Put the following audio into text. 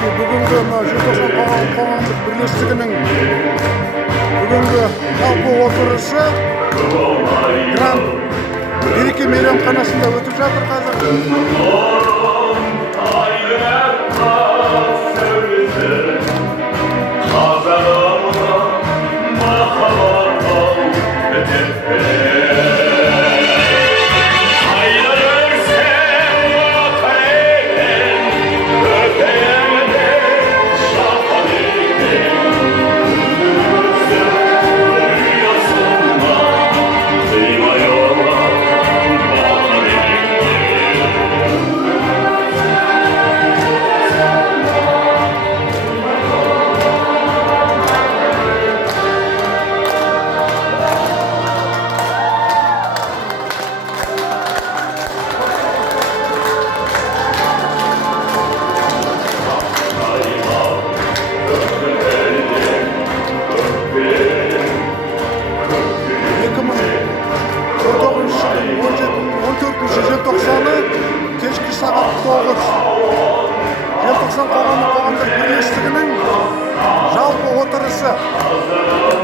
мінекей бүгінгі желтоқсан қоғамдық бірлестігінің бүгінгі жалпы отырысы грант береке мейрамханасында өтіп жатыр қазір. Желтоқсаны кешкі сағат 9 желтоқсан қоғамдық бірлестігінің жалпы отырысы.